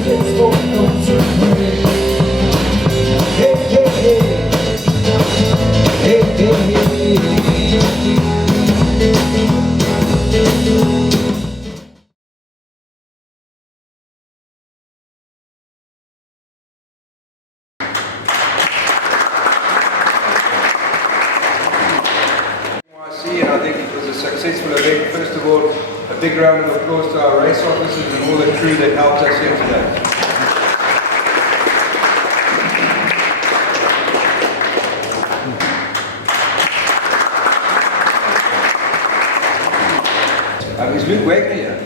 HMYC, and I think it was a successful event. First of all, a big round of applause to our race officers and all the crew that helped us here today. Is Luke Wagner here?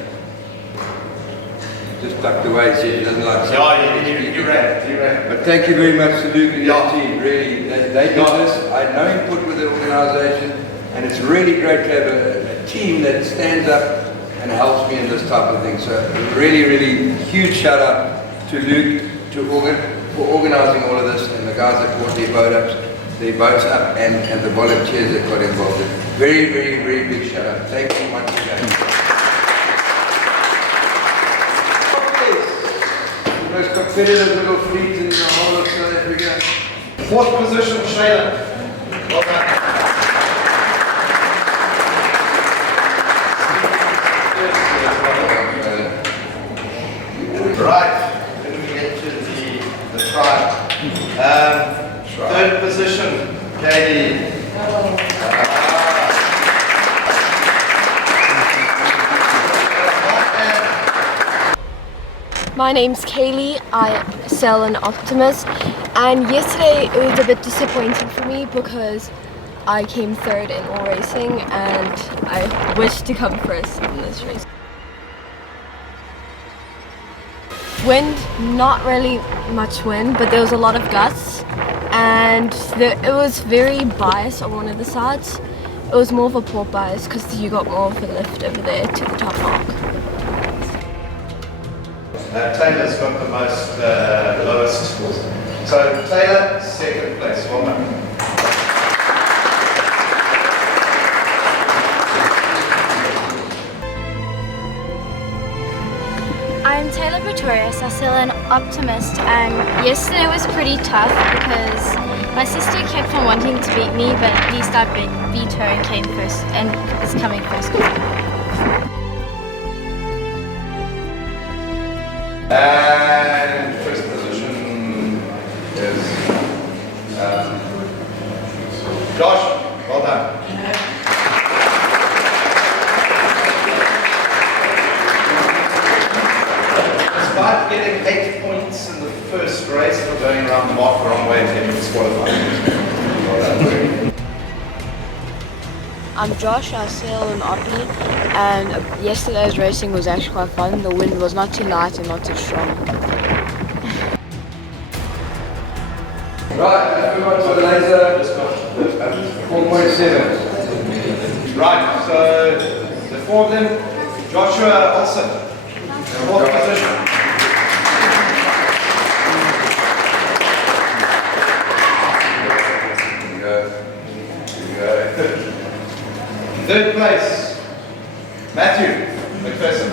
Just tucked away, he said he doesn't like Yeah, you ran. But thank you very much to Luke and his team, really. They did this. I had no input with the organisation, and it's really great to have a team that stands up and helps me in this type of thing. So really, really huge shout out to Luke for organising all of this, and the guys that brought their boats up, and the volunteers that got involved. Very, very, very big shout out. Thank you once again. The most competitive little fleet in the whole of South Africa. 4th position, Shayla. Well done. Right, then we get to the tribe. 3rd position, Katie. My name's Kaylee, I sail an Optimist, and yesterday it was a bit disappointing for me because I came 3rd in all racing and I wish to come 1st in this race. Wind, not really much wind, but there was a lot of gusts, and it was very biased on one of the sides. It was more of a port bias because you got more of a lift over there to the top mark. Taylor's got the most lowest scores. So Taylor, 2nd place. Well done. I'm Taylor Pretorius. I sail an Optimist, and yesterday was pretty tough because my sister kept on wanting to beat me, but at least I beat her and came first and is coming first. And 1st position is Josh. Well done. Despite getting 8 points in the first race for going around the mark the wrong way and getting disqualified. Well done. I'm Josh, I sail an Otley, and yesterday's racing was actually quite fun. The wind was not too light and not too strong. Right, everyone to the laser 4.7. Right, so the 4 of them, Joshua Olsen, 4th position. There you go. 3rd place, Matthew McPherson.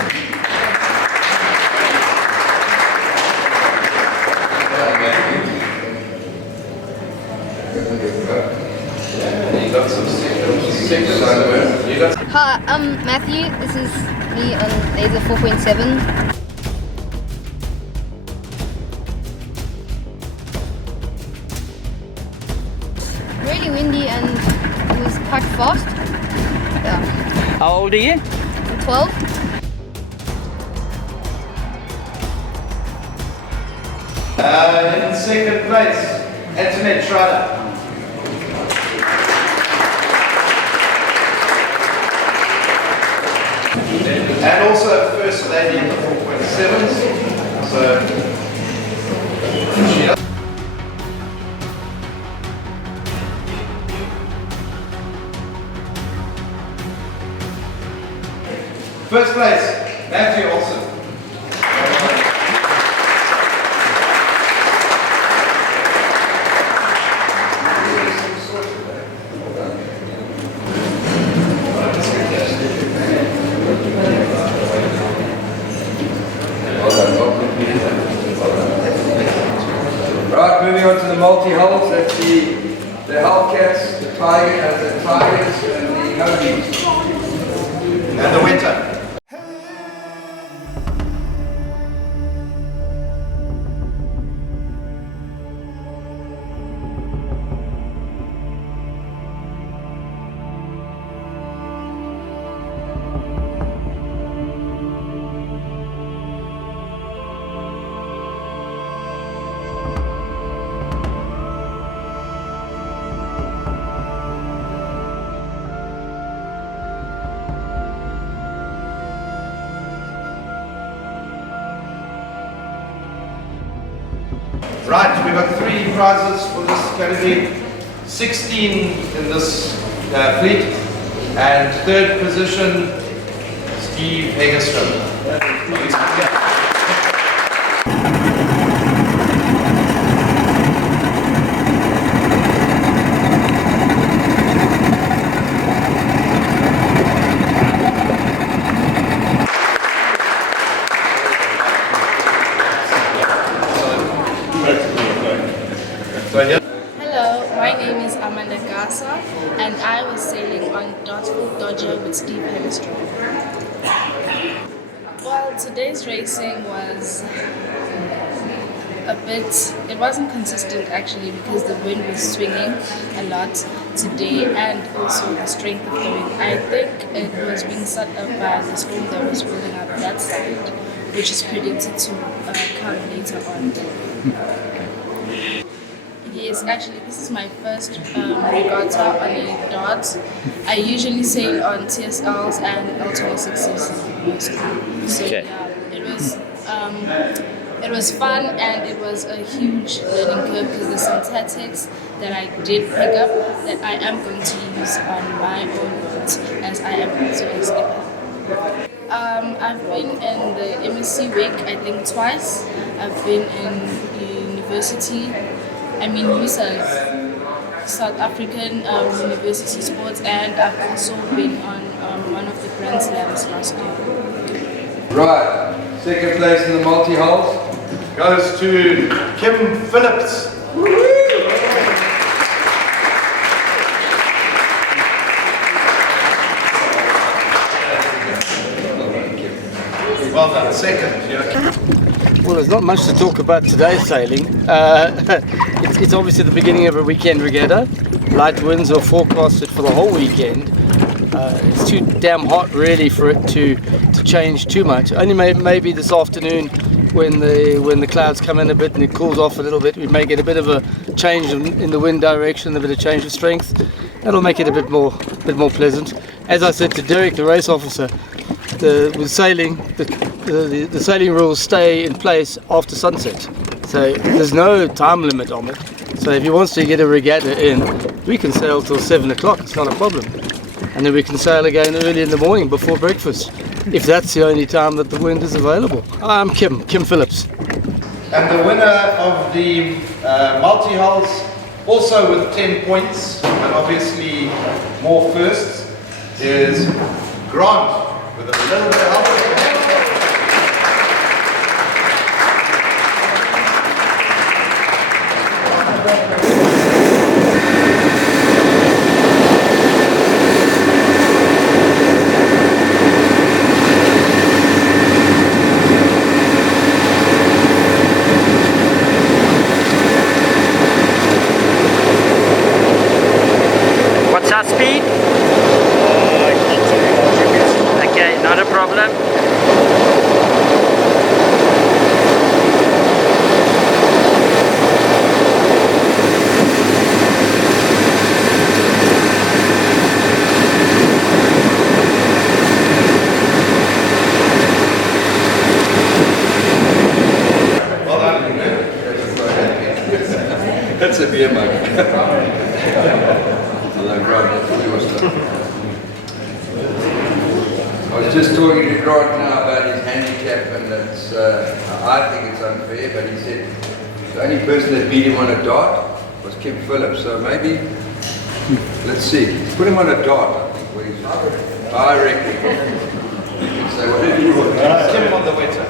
Hi, I'm Matthew. This is me on laser 4.7. Really windy and it was quite fast. Yeah. How old are you? I'm 12. In 2nd place, Antoinette Schrader. And also first lady in the 4.7s. So she does. First place, Matthew Olsen. Well done, well completed. multi-hulls, that's the Hellcats, the Tigers, and the Hokies. And the winter. Right, we've got 3 prizes for this category, 16 in this fleet, and 3rd position, Steve Hagerstrom. Hello, my name is Amanda Gasa, and I was sailing on Dartford Dodger with Steve Hellstrom. Well, today's racing was it wasn't consistent actually, because the wind was swinging a lot today, and also the strength of the wind. I think it was being set up by the storm that was building up that side, which is predicted to come later on. Yes, actually, this is my first regatta on a dart. I usually sail on TSLs and L26s mostly. So yeah, it was fun, and it was a huge learning curve, because the synthetics that I did pick up that I am going to use on my own boat, as I am also a skipper. I've been in the HMYC week, I think twice. I've been in university. USA's South African University Sports, and I've also been on one of the Grand Slams last year. Right, 2nd place in the multi-hulls Goes to Kim Phillips. Well done, 2nd. Yeah. Well, there's not much to talk about today's sailing. It's obviously the beginning of a weekend regatta. Light winds are forecasted for the whole weekend. It's too damn hot really for it to change too much. Only maybe this afternoon, when the clouds come in a bit and it cools off a little bit, we may get a bit of a change in the wind direction, a bit of change of strength. That'll make it a bit more pleasant. As I said to Derek, the race officer, with sailing, the sailing rules stay in place after sunset. So there's no time limit on it. So if he wants to get a regatta in, we can sail till 7 o'clock, it's not a problem. And then we can sail again early in the morning before breakfast, if that's the only time that the wind is available. I'm Kim Phillips. And the winner of the multi-hulls, also with 10 points, and obviously more firsts, is Grant, with a little bit of help. What's our speed? Okay, not a problem. That's a beer mug. Hello, Grant. That's your stuff. I was just talking to Grant now about his handicap, and that's, I think it's unfair, but he said the only person that beat him on a dart was Kim Phillips. So maybe, let's see, put him on a dart, I think. Please. I reckon. You can say whatever you want. Kim on the winter.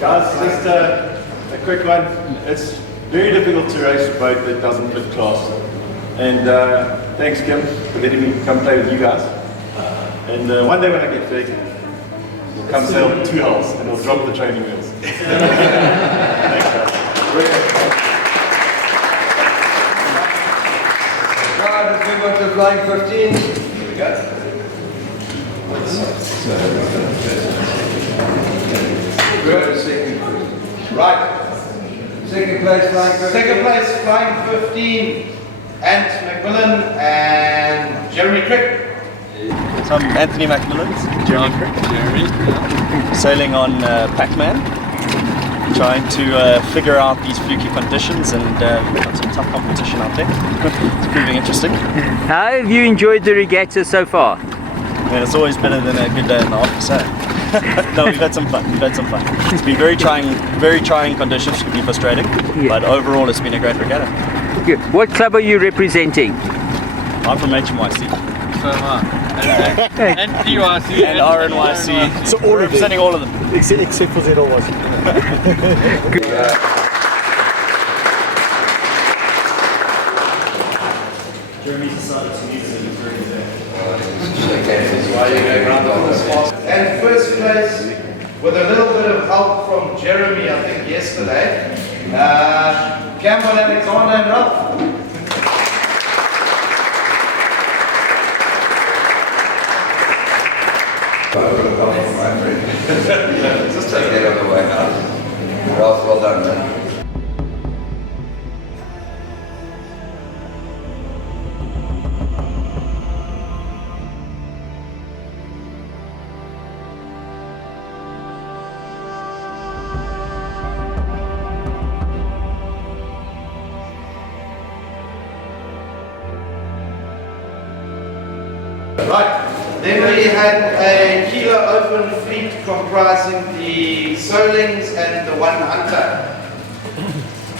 Guys, just a quick one. It's very difficult to race a boat that doesn't fit class. And thanks Kim for letting me come play with you guys. And one day when I get big, we'll come sail 2 hulls and we'll drop the training wheels. Thanks guys. Right, let's move on to flying 15. Here we go. Good, second. Right. Second place flying 15. Second place, flying 15, Ant McMillan and Jeremy Crick. So I'm Anthony Macmillan, Jeremy Crick. Sailing on Pac-Man, trying to figure out these fluky conditions and got some tough competition out there. It's proving interesting. How have you enjoyed the regatta so far? And it's always better than a good day in the office, eh? No, we've had some fun. It's been very trying conditions, it can be frustrating, but overall it's been a great regatta. Good. What club are you representing? I'm from HMYC. So am I. And DYC. And RNYC. So all representing all of them. Except for ZLYC. Jeremy's decided to use it very And first place, with a little bit of help from Jeremy, I think yesterday, Campbell, Alexander and Ralph. Just take that on the way out. Ralph, well done, man. Right, then we had a Kilo Open fleet comprising the Solings and the One Hunter.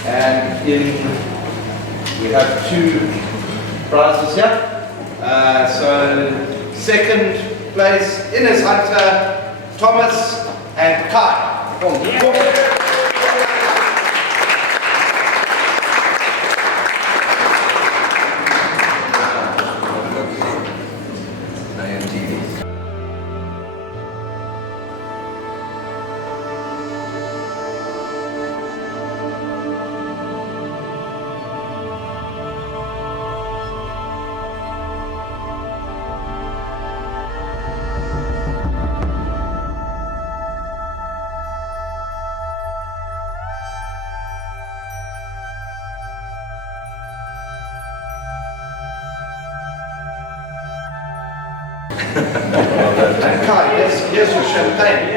And we have 2 prizes here. So second place in his Hunter, Thomas and Kai. And Kai, here's your champagne.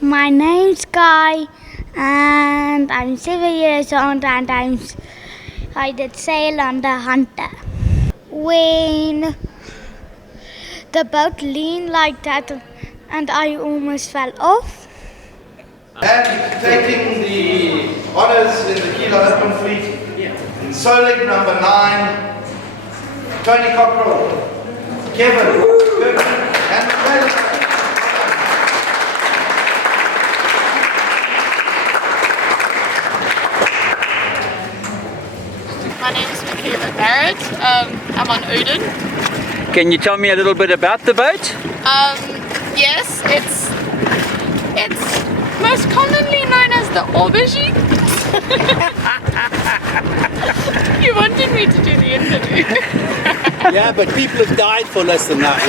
My name's Guy and I'm 7 years old and I did sail on the Hunter. When the boat leaned like that and I almost fell off. And taking the honours in the Kilo Open fleet, in Soling number 9, Tony Cockrell, Kevin, Goodman, and Michaela. My name is Michaela Barrett. I'm on Odin. Can you tell me a little bit about the boat? Yes, it's most commonly known as the aubergine. You wanted me to do the interview. Yeah, but people have died for less than that.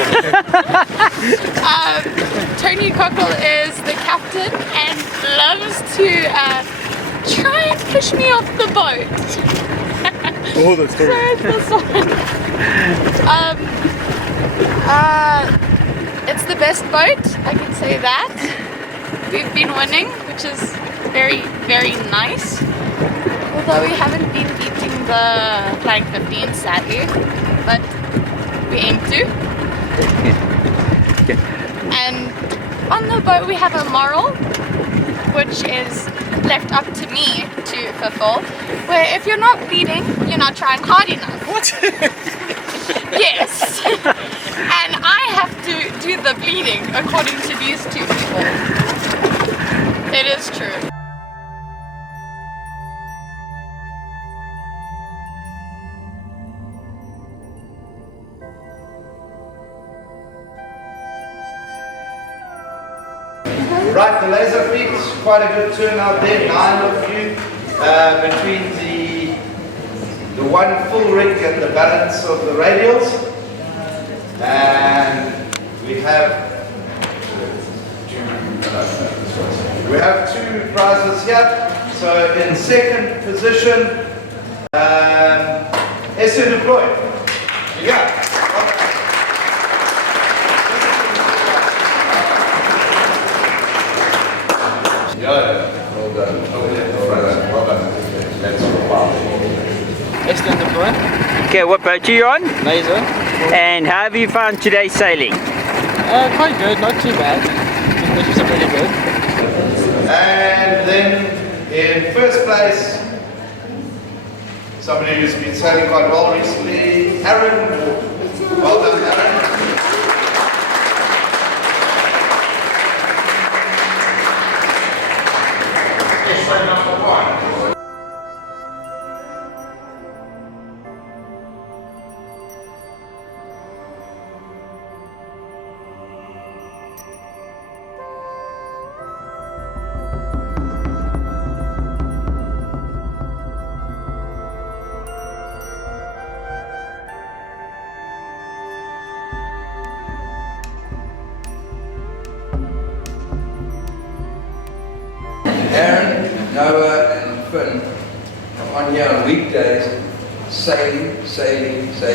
Tony Cockrell is the captain and loves to try and push me off the boat. Oh, that's So it's this one. It's the best boat, I can say that. We've been winning, which is very, very nice. Although we haven't been beating the Flying 15, sadly, but we aim to. And on the boat we have a moral, which is left up to me to fulfill, where if you're not bleeding, you're not trying hard enough. What? Yes. And I have to do the bleeding. reading, according to these two people. It is true. Right, the laser fleet, quite a good turnout there, 9 of you, between the one full rig and the balance of the radials. And we have two prizes here. So in second position, SU deployed. Yeah. Well done. Well done. That's wow. Excellent deploy. Okay, what boat are you on? Laser. And how have you found today's sailing? Quite good, not too bad. The fishes are pretty good. And then in first place, somebody who's been sailing quite well recently, Aaron. Well done, Aaron. Number 1. Aaron, Noah and Finn are on here on weekdays, sailing. So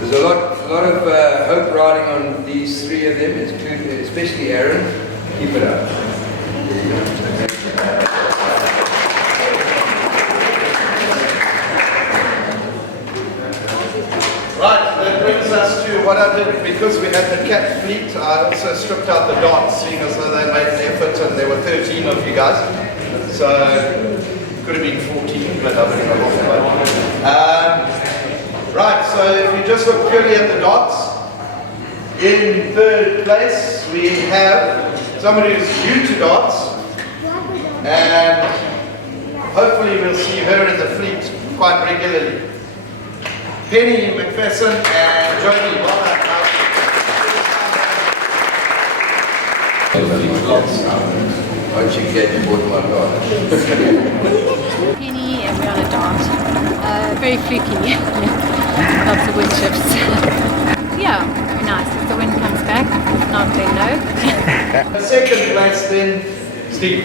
there's a lot of hope riding on these three of them, especially Aaron. Keep it up. Right, that brings us to what I did because we had the cat fleet. I also stripped out the dots, seeing as though they made an effort, and there were 13 of you guys. So could have been 14, but I believe I lost. Right, so if you just look purely at the dots, in third place we have somebody who's new to dots, and hopefully we'll see her in the fleet quite regularly. Penny McPherson and Jody, well done. Once you get aboard my dot. Penny and we're on a dot. Very fluky. Lots of wind shifts. Yeah, very nice. If the wind comes back, if not, then no. Second place then, Steve.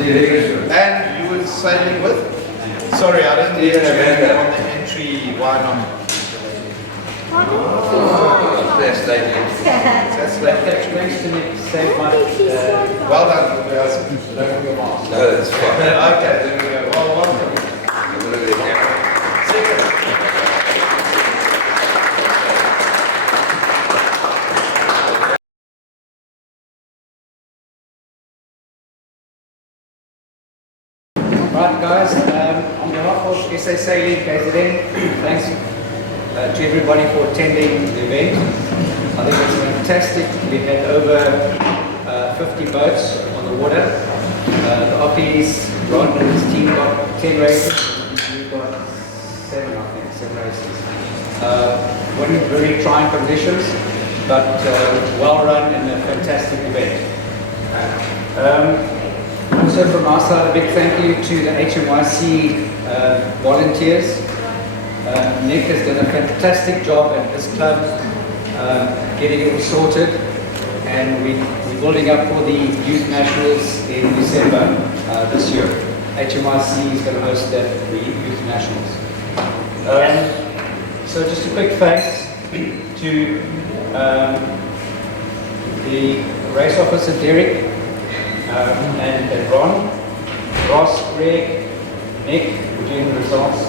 And you were sailing with? Sorry, I didn't hear you on the entry. Why not? Oh, that's late. That's late. Thanks to Nick, save my. Well done, guys. No, that's fine. Okay, there we go. Well, welcome. Second. Right, guys, on behalf of SA Sailing KZN, thanks to everybody for attending the event. I think it's fantastic. We had over 50 boats on the water. The Oppies, Ron and his team got 10 races. We got 7, I think, 7 races. We're in very trying conditions, but well run and a fantastic event. Also from our side, a big thank you to the HMYC volunteers. Nick has done a fantastic job at this club, getting it all sorted, and we're building up for the Youth Nationals in December this year. HMYC is going to host the Youth Nationals. So just a quick thanks to the race officer Derek, and Ron, Ross, Greg, Nick, for doing the results,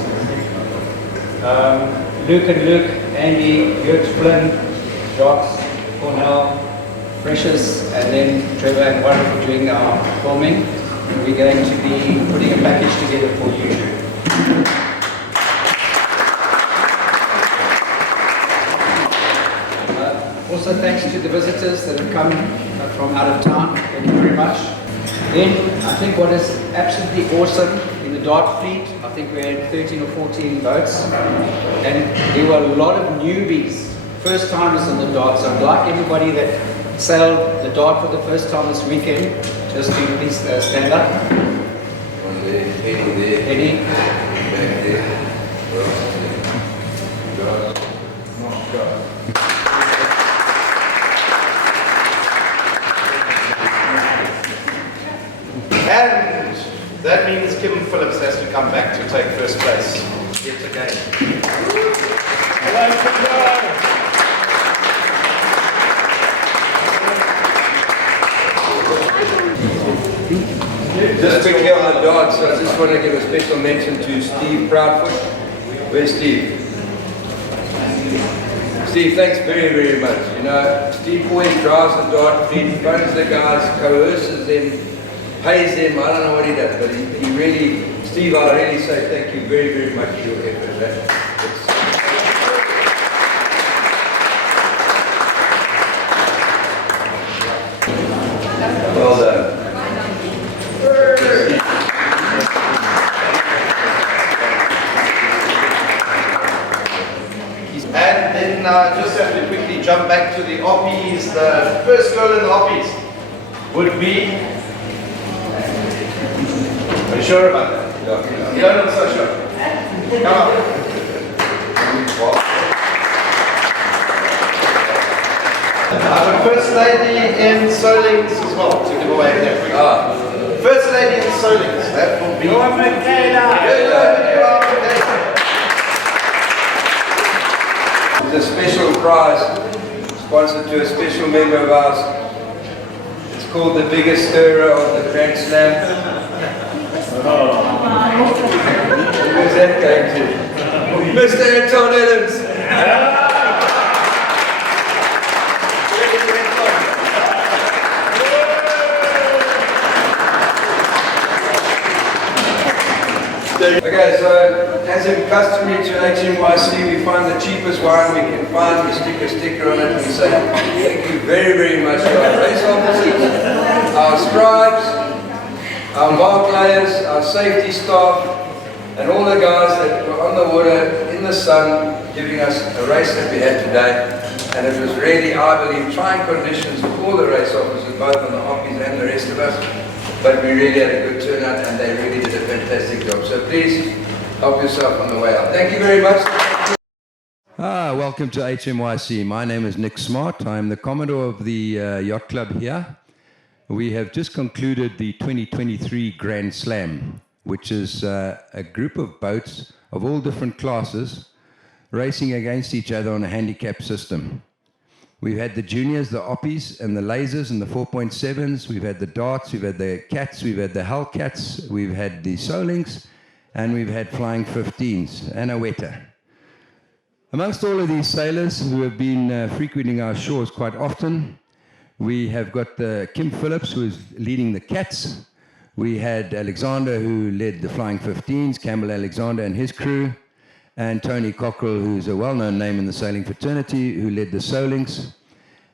Luke and Luke, Andy, Jurt, Flynn, Jocks, Cornell, Precious, and then Trevor and Warren for doing our filming. We're going to be putting a package together for YouTube. Also thanks to the visitors that have come from out of town. Thank you very much. Then I think what is absolutely awesome in the dart fleet, I think we had 13 or 14 boats, and there were a lot of newbies, first timers on the dart. So I'd like everybody that sailed the dart for the first time this weekend, just to please stand up. One there, Eddie there. Eddie. Back there. And that means Kim Phillips has to come back to take first place yet again. Just quickly on the darts, I just want to give a special mention to Steve Proudfoot. Where's Steve? Steve, thanks very, very much. You know, Steve always drives the dart fleet, phones the guys, coerces them, pays them. I don't know what he does, but he really, Steve, I really say thank you very, very much for your effort. Well done. And then just have to quickly jump back to the Oppies. The first girl in the Oppies would be... Are you sure about that? You don't look so sure. Come on. The first lady in Solings as well, to give away there quickly. First lady in Solings, that will be... It's a special prize sponsored to a special member of ours. It's called the biggest stirrer of the Grand Slam. Where's that going to? Mr. Anton Adams. Okay, so as is customary to HMYC, we find the cheapest wine we can find, we stick a sticker on it and we say thank you very, very much to our race officers, our scribes, our mark layers, our safety staff, and all the guys that were on the water in the sun giving us a race that we had today. And it was really, I believe, trying conditions for all the race officers, both on the Oppies and the rest of us. But we really had a good turnout and they really did a fantastic job. So please help yourself on the way out. Thank you very much. Welcome to HMYC. My name is Nick Smart. I'm the Commodore of the Yacht Club here. We have just concluded the 2023 Grand Slam, which is a group of boats of all different classes racing against each other on a handicap system. We've had the juniors, the Oppies, and the lasers, and the 4.7s. We've had the darts, we've had the cats, we've had the Hellcats, we've had the Solings, and we've had flying 15s, and a wetter. Amongst all of these sailors who have been frequenting our shores quite often, we have got Kim Phillips, who is leading the cats. We had Alexander, who led the flying 15s, Campbell Alexander and his crew, and Tony Cockrell, who's a well-known name in the sailing fraternity, who led the Solings.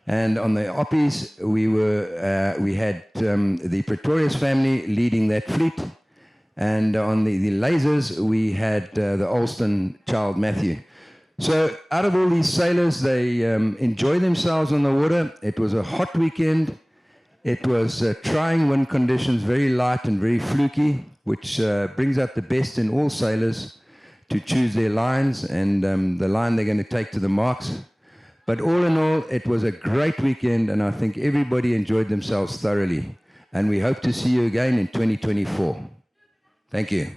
And on the Oppies, we had the Pretorius family leading that fleet. And on the lasers, we had the Alston child Matthew. So out of all these sailors, they enjoy themselves on the water. It was a hot weekend. It was trying wind conditions, very light and very fluky, which brings out the best in all sailors to choose their lines and the line they're going to take to the marks. But all in all, it was a great weekend, and I think everybody enjoyed themselves thoroughly. And we hope to see you again in 2024. Thank you.